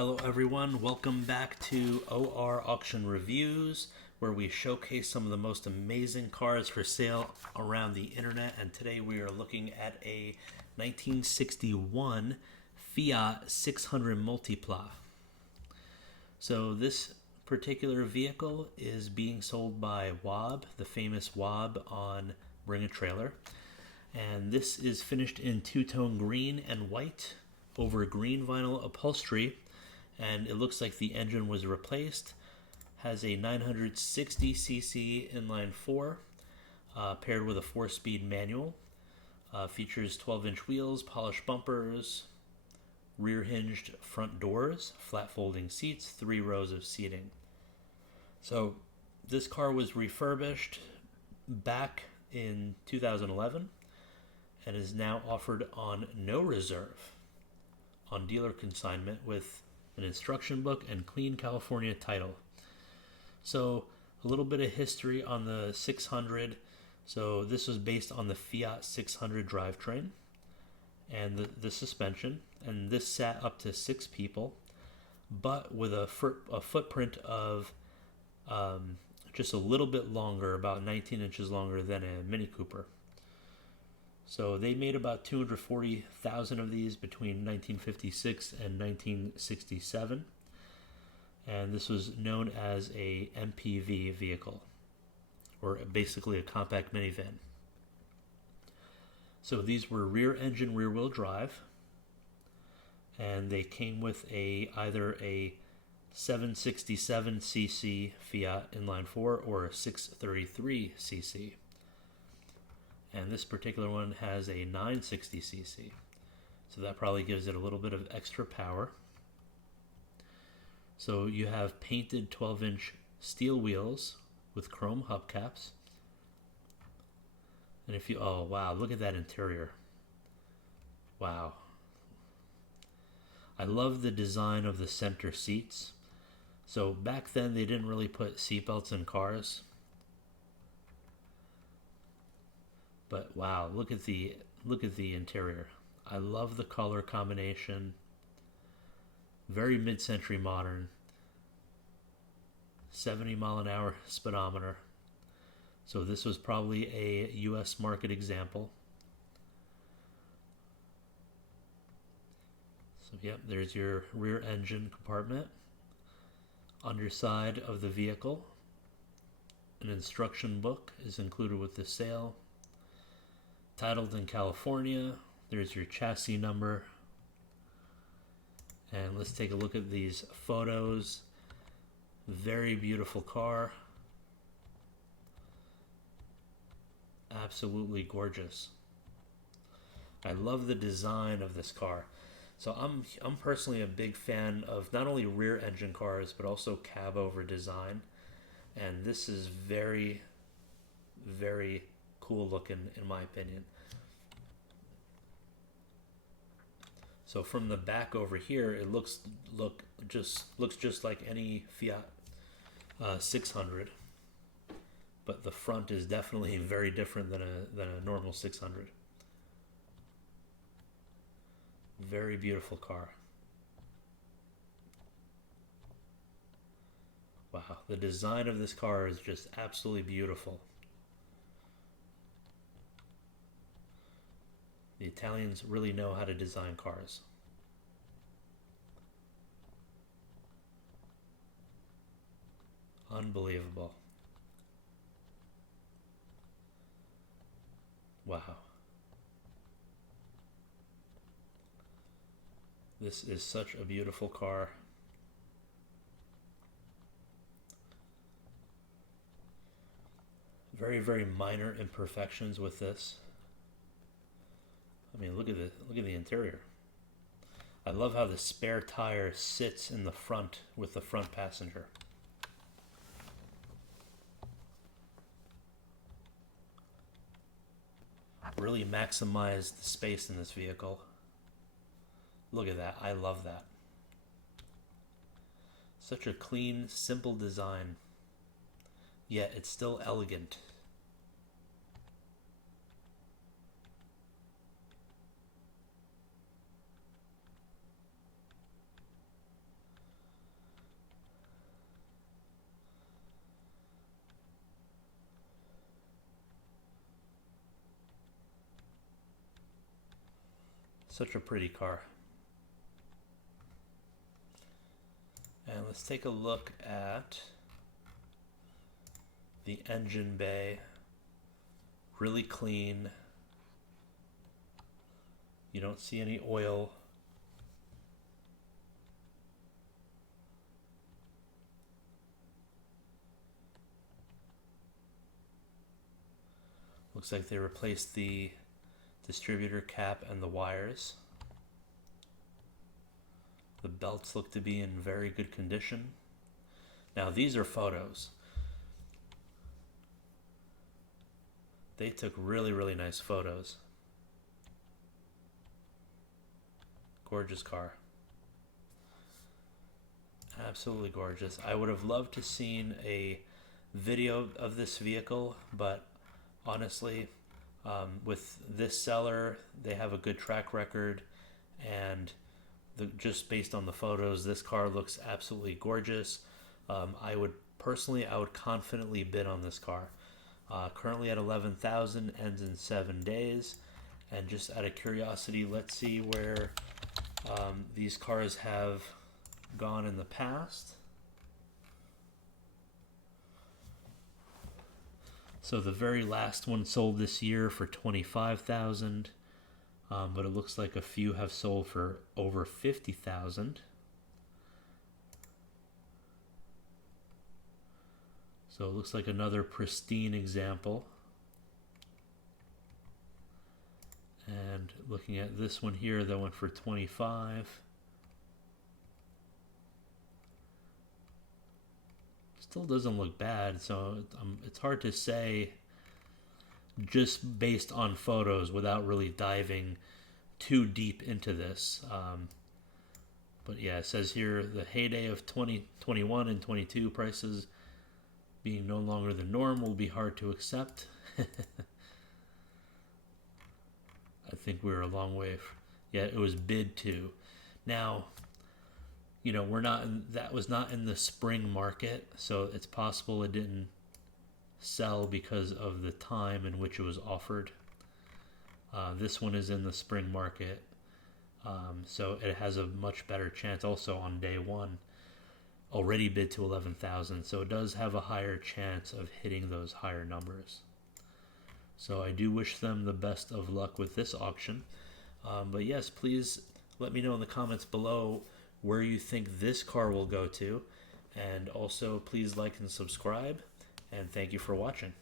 Hello everyone, welcome back to OR Auction Reviews, where we showcase some of the most amazing cars for sale around the internet. And today we are looking at a 1961 Fiat 600 Multipla. So this particular vehicle is being sold by Wob, the famous Wob on Bring a Trailer. And this is finished in two-tone green and white over green vinyl upholstery. And it looks like the engine was replaced. Has a 960cc inline 4 paired with a 4-speed manual. Features 12-inch wheels, polished bumpers, rear hinged front doors, flat folding seats, 3 rows of seating. So this car was refurbished back in 2011 and is now offered on no reserve on dealer consignment with an instruction book and clean California title. So a little bit of history on the 600. So this was based on the Fiat 600 drivetrain and the suspension, and this sat up to 6 people, but with a footprint of just a little bit longer, about 19 inches longer than a Mini Cooper. So they made about 240,000 of these between 1956 and 1967. And this was known as a MPV vehicle, or basically a compact minivan. So these were rear engine, rear wheel drive, and they came with either a 767cc Fiat inline 4 or a 633cc. And this particular one has a 960cc, so that probably gives it a little bit of extra power. So you have painted 12-inch steel wheels with chrome hubcaps. And oh wow, look at that interior. Wow. I love the design of the center seats. So back then they didn't really put seatbelts in cars. But wow, look at the interior. I love the color combination. Very mid-century modern. 70 mile an hour speedometer. So this was probably a US market example. So yep, there's your rear engine compartment. Underside of the vehicle. An instruction book is included with the sale. Titled in California. There's your chassis number. And let's take a look at these photos. Very beautiful car. Absolutely gorgeous. I love the design of this car. So I'm personally a big fan of not only rear engine cars but also cab over design. And this is very, very cool looking in my opinion. So from the back over here, it looks just like any Fiat 600, but the front is definitely very different than a normal 600. Very beautiful car. Wow, the design of this car is just absolutely beautiful. The Italians really know how to design cars. Unbelievable. Wow. This is such a beautiful car. Very, very minor imperfections with this. I mean, look at the interior. I love how the spare tire sits in the front with the front passenger. Really maximize the space in this vehicle. Look at that. I love that. Such a clean, simple design, yet it's still elegant. Such a pretty car. And let's take a look at the engine bay. Really clean. You don't see any oil. Looks like they replaced the distributor cap and the wires. The belts look to be in very good condition. Now these are photos. They took really, really nice photos. Gorgeous car. Absolutely gorgeous. I would have loved to seen a video of this vehicle, but honestly, with this seller, they have a good track record, and just based on the photos, this car looks absolutely gorgeous. I would confidently bid on this car. Currently at 11,000, ends in 7 days. And just out of curiosity, let's see where these cars have gone in the past. So the very last one sold this year for 25,000, but it looks like a few have sold for over 50,000. So it looks like another pristine example. And looking at this one here, that went for 25. Still doesn't look bad, so it's hard to say just based on photos without really diving too deep into this. But yeah, it says here the heyday of 2021 and 22 prices being no longer the norm will be hard to accept. I think we're a long way. Yeah, it was bid to. Now, you know, that was not in the spring market, so it's possible it didn't sell because of the time in which it was offered. This one is in the spring market, so it has a much better chance also on day one. Already bid to 11,000, so it does have a higher chance of hitting those higher numbers. So I do wish them the best of luck with this auction. But yes, please let me know in the comments below where you think this car will go to. And also please like and subscribe. And thank you for watching.